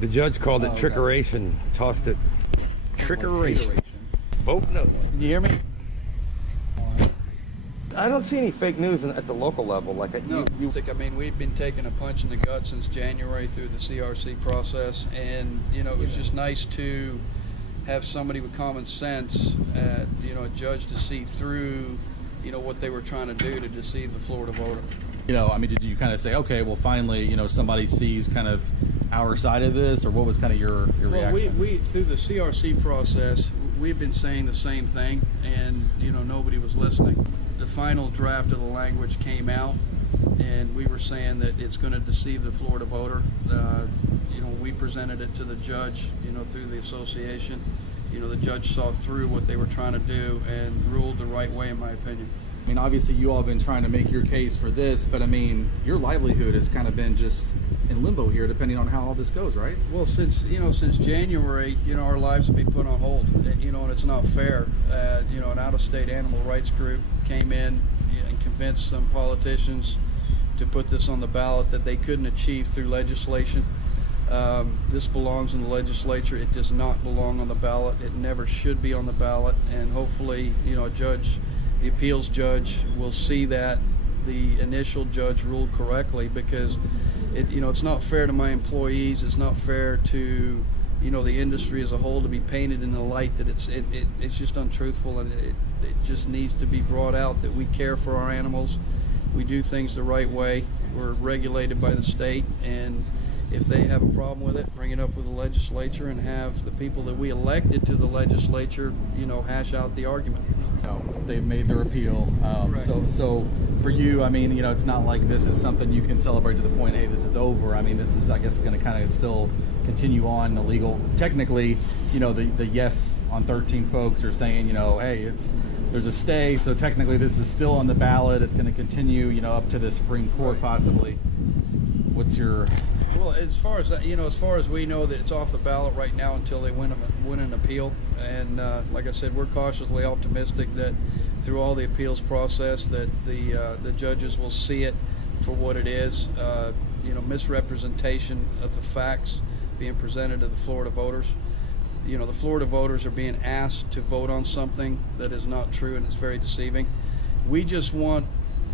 The judge called it trickeration, tossed it. Trickeration. Vote no. Can you hear me? I don't see any fake news at the local level. Like No, I mean, we've been taking a punch in the gut since January through the CRC process, and you know, it was just nice to have somebody with common sense, you know, a judge to see through, you know, what they were trying to do to deceive the Florida voter. You know, I mean, did you kind of say, okay, well, finally, you know, somebody sees kind of our side of this, or what was kind of your reaction? Well, we through the CRC process, we've been saying the same thing, and you know, nobody was listening. The final draft of the language came out, and we were saying that it's going to deceive the Florida voter. You know, we presented it to the judge, you know, through the association. You know, the judge saw through what they were trying to do and ruled the right way, in my opinion. I mean, obviously, you all have been trying to make your case for this, but I mean, your livelihood has kind of been just in limbo here, depending on how all this goes, right? Well, since January, you know, our lives have been put on hold. You know, and it's not fair. You know, an out-of-state animal rights group came in and convinced some politicians to put this on the ballot that they couldn't achieve through legislation. This belongs in the legislature. It does not belong on the ballot. It never should be on the ballot. And hopefully, you know, the appeals judge will see that the initial judge ruled correctly, because you know, it's not fair to my employees. It's not fair to, you know, the industry as a whole to be painted in the light that it's just untruthful, and it just needs to be brought out that we care for our animals. We do things the right way. We're regulated by the state, and if they have a problem with it, bring it up with the legislature and have the people that we elected to the legislature, you know, hash out the argument. They've made their appeal. So for you, I mean, you know, it's not like this is something you can celebrate to the point, hey, this is over. I mean, this is, I guess, going to kind of still continue on the legal. Technically, you know, the yes on 13 folks are saying, you know, hey, there's a stay, so technically this is still on the ballot. It's going to continue, you know, up to the Supreme Court possibly. What's your... Well, as far as we know, that it's off the ballot right now until they win an appeal. And like I said, we're cautiously optimistic that through all the appeals process that the judges will see it for what it is. You know, misrepresentation of the facts being presented to the Florida voters. You know, the Florida voters are being asked to vote on something that is not true, and it's very deceiving. We just want,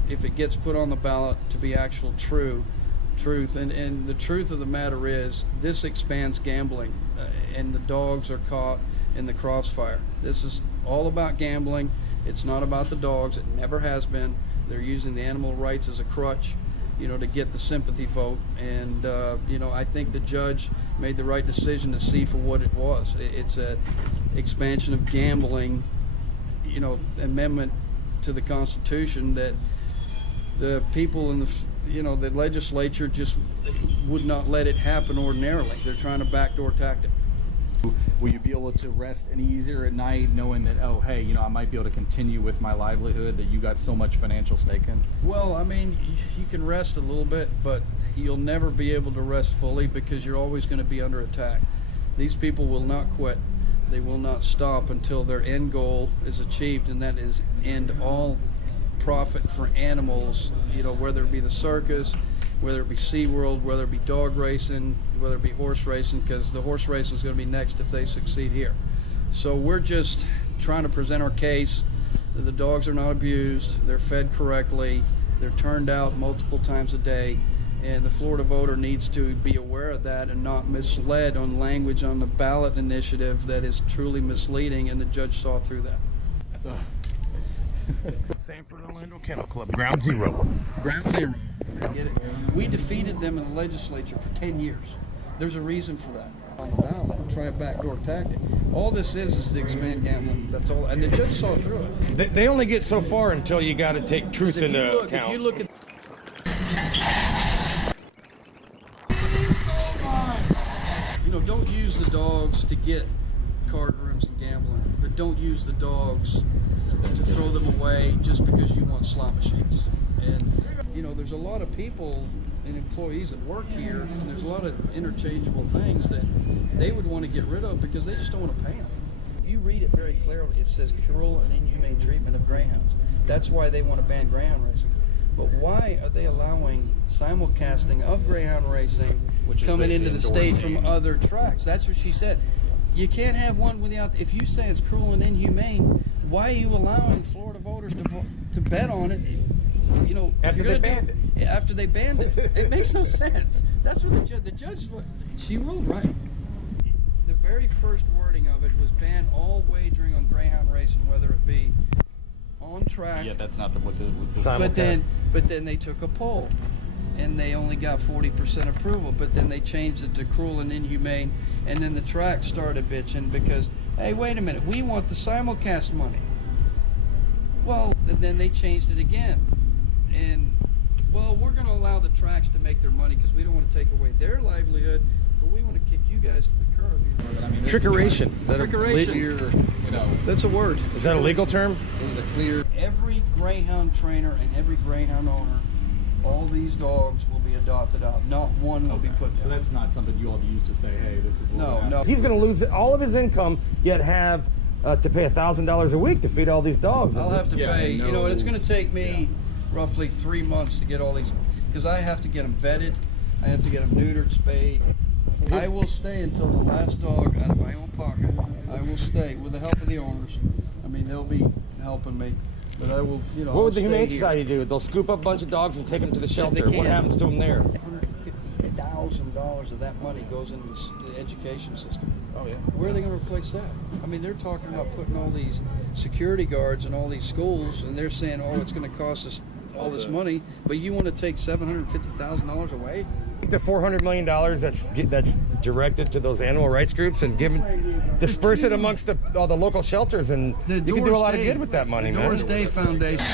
if it gets put on the ballot, to be actual truth. And the truth of the matter is, this expands gambling, and the dogs are caught in the crossfire. This is all about gambling. It's not about the dogs. It never has been. They're using the animal rights as a crutch, you know, to get the sympathy vote. And you know, I think the judge made the right decision to see for what it was. It's a expansion of gambling, you know, amendment to the Constitution that the people in the legislature just would not let it happen ordinarily. They're trying to backdoor tactic. Will you be able to rest any easier at night knowing that, oh, hey, you know, I might be able to continue with my livelihood, that you got so much financial stake in? Well, I mean, you can rest a little bit, but you'll never be able to rest fully, because you're always going to be under attack. These people will not quit. They will not stop until their end goal is achieved, and that is end all profit for animals, you know, whether it be the circus, whether it be SeaWorld, whether it be dog racing, whether it be horse racing, because the horse racing is going to be next if they succeed here. So we're just trying to present our case that the dogs are not abused, they're fed correctly, they're turned out multiple times a day, and the Florida voter needs to be aware of that and not misled on language on the ballot initiative that is truly misleading, and the judge saw through that. So. Sanford Orlando Kennel Club, Ground Zero. Ground Zero. Get it? We defeated them in the legislature for 10 years. There's a reason for that. On the ballot, try a backdoor tactic. All this is to expand gambling. That's all. And the judge saw through it. They only get so far until you got to take truth into account. If you look at don't use the dogs to get card rooms and gambling, but don't use the dogs to throw them away just because you want slot machines. And you know, there's a lot of people and employees that work here, and there's a lot of interchangeable things that they would want to get rid of because they just don't want to pay them. If you read it very clearly, it says cruel and inhumane treatment of greyhounds. That's why they want to ban greyhound racing. But why are they allowing simulcasting of Greyhound racing Which is coming into the basically state from endorsing. other tracks? That's what she said. You can't have one without. If you say it's cruel and inhumane, why are you allowing Florida voters to bet on it? You know, After they banned it. After they banned it, it makes no sense. That's what the judge. She ruled right. The very first wording of it was ban all wagering on Greyhound racing, whether it be on track. Yeah, that's not what the But then they took a poll, and they only got 40% approval. But then they changed it to cruel and inhumane, and then the track started bitching because, hey, wait a minute, we want the simulcast money. Well, and then they changed it again, and well, we're going to allow the tracks to make their money because we don't want to take away their livelihood, but we want to kick you guys to the curb. You know? But I mean, Trickeration. Trickeration. That's a word. Is that a legal term? It was a clear. Every Greyhound trainer and every Greyhound owner, all these dogs will be adopted out. Not one will be put So down. that's not something you all have used to say, hey, this is what No. He's going to lose all of his income, yet have to pay $1,000 a week to feed all these dogs. I'll have to Yeah, pay, no- you know, and it's going to take me roughly 3 months to get all these, because I have to get them vetted, I have to get them neutered, spayed. I will stay until the last dog out of my own pocket. I will stay with the help of the owners. I mean, they'll be helping me, but I will, you know. What would the I'll Humane stay here. Society do? They'll scoop up a bunch of dogs and take them to the shelter. What can't. happens to them there? $150,000 of that money goes into the education system. Oh, yeah. Where are they going to replace that? I mean, they're talking about putting all these security guards in all these schools, and they're saying, oh, it's going to cost us all this money, but you want to take $750,000 away? The $400 million that's directed to those animal rights groups and disperse it amongst all the local shelters, and you can do a lot of good with that money, The man. Doris Day Foundation.